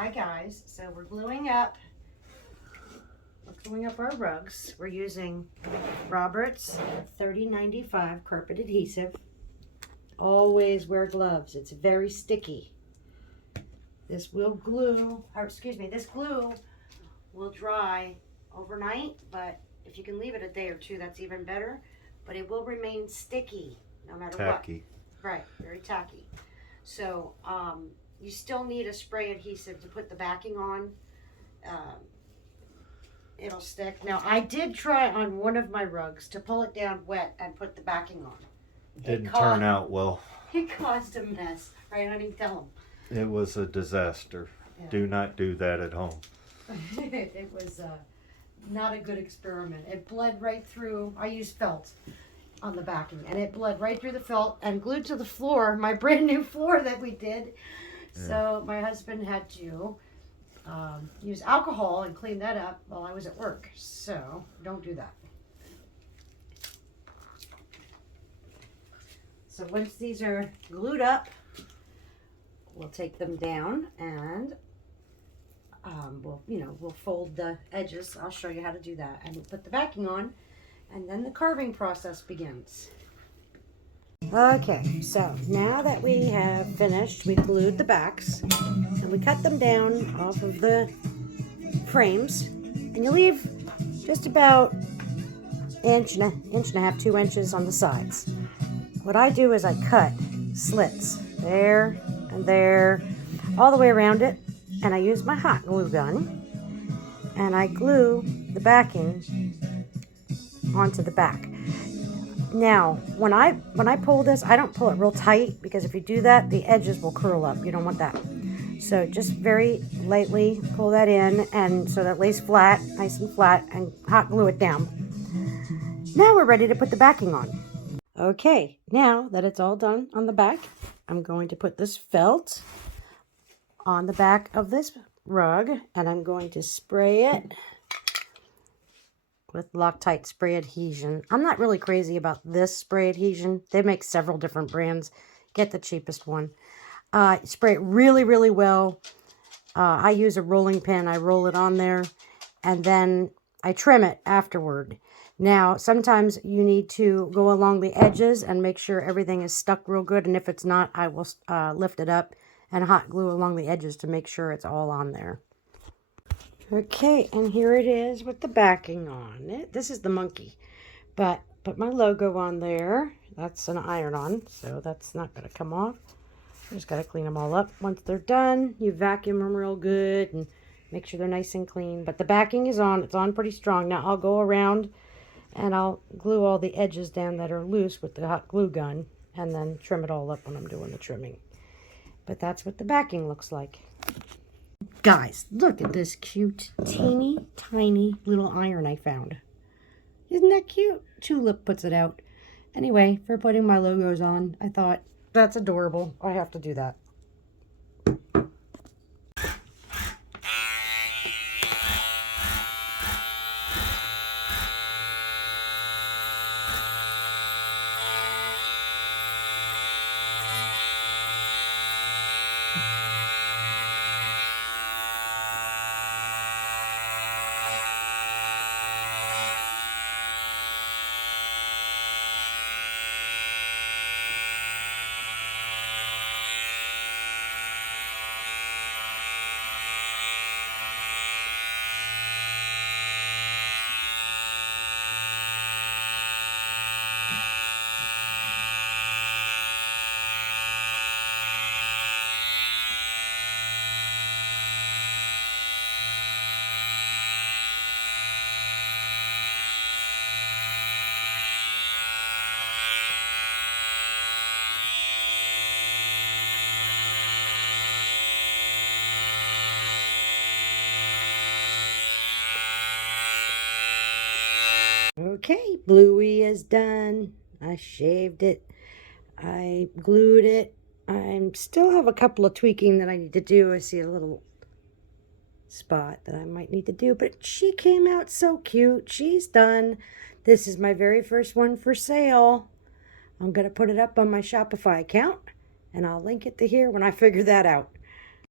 Hi guys, so we're gluing up our rugs. We're using Roberts 3095 carpet adhesive. Always wear gloves, it's very sticky. This will glue, or excuse me, this glue will dry overnight, but if you can leave it a day or two, that's even better. But it will remain sticky no matter Tacky. what. Right, very tacky. So you still need a spray adhesive to put the backing on. It'll stick. Now I did try on one of my rugs to pull it down wet and put the backing on. Didn't turn out well. It caused a mess, right? I didn't tell them. It was a disaster. Yeah. Do not do that at home. It was not a good experiment. It bled right through. I used felt on the backing, and it bled right through the felt and glued to the floor, my brand new floor that we did. Yeah. So my husband had to use alcohol and clean that up while I was at work. So don't do that. So once these are glued up, we'll take them down and we'll fold the edges. I'll show you how to do that, and we'll put the backing on, and then the carving process begins. Okay, so now that we have finished, we glued the backs and we cut them down off of the frames, and you leave just about inch and a half, 2 inches on the sides. What I do is I cut slits there and there all the way around it, and I use my hot glue gun and I glue the backing onto the back. Now, when I pull this, I don't pull it real tight, because if you do that, the edges will curl up. You don't want that. So just very lightly pull that in, and so that it lays flat, nice and flat, and hot glue it down. Now we're ready to put the backing on. Okay, now that it's all done on the back, I'm going to put this felt on the back of this rug, and I'm going to spray it with Loctite spray adhesion. I'm not really crazy about this spray adhesion. They make several different brands. Get the cheapest one. Spray it really, really well. I use a rolling pin. I roll it on there, and then I trim it afterward. Now, sometimes you need to go along the edges and make sure everything is stuck real good, and if it's not, I will lift it up and hot glue along the edges to make sure it's all on there. Okay, and here it is with the backing on it. This is the monkey, but put my logo on there. That's an iron-on, so that's not going to come off. Just got to clean them all up. Once they're done, you vacuum them real good and make sure they're nice and clean. But the backing is on. It's on pretty strong. Now I'll go around and I'll glue all the edges down that are loose with the hot glue gun, and then trim it all up when I'm doing the trimming. But that's what the backing looks like. Guys, look at this cute, teeny, tiny little iron I found. Isn't that cute? Tulip puts it out. Anyway, for putting my logos on, I thought, that's adorable. I have to do that. Okay, Bluey is done. I shaved it. I glued it. I still have a couple of tweaking that I need to do. I see a little spot that I might need to do, but she came out so cute. She's done. This is my very first one for sale. I'm going to put it up on my Shopify account, and I'll link it to here when I figure that out.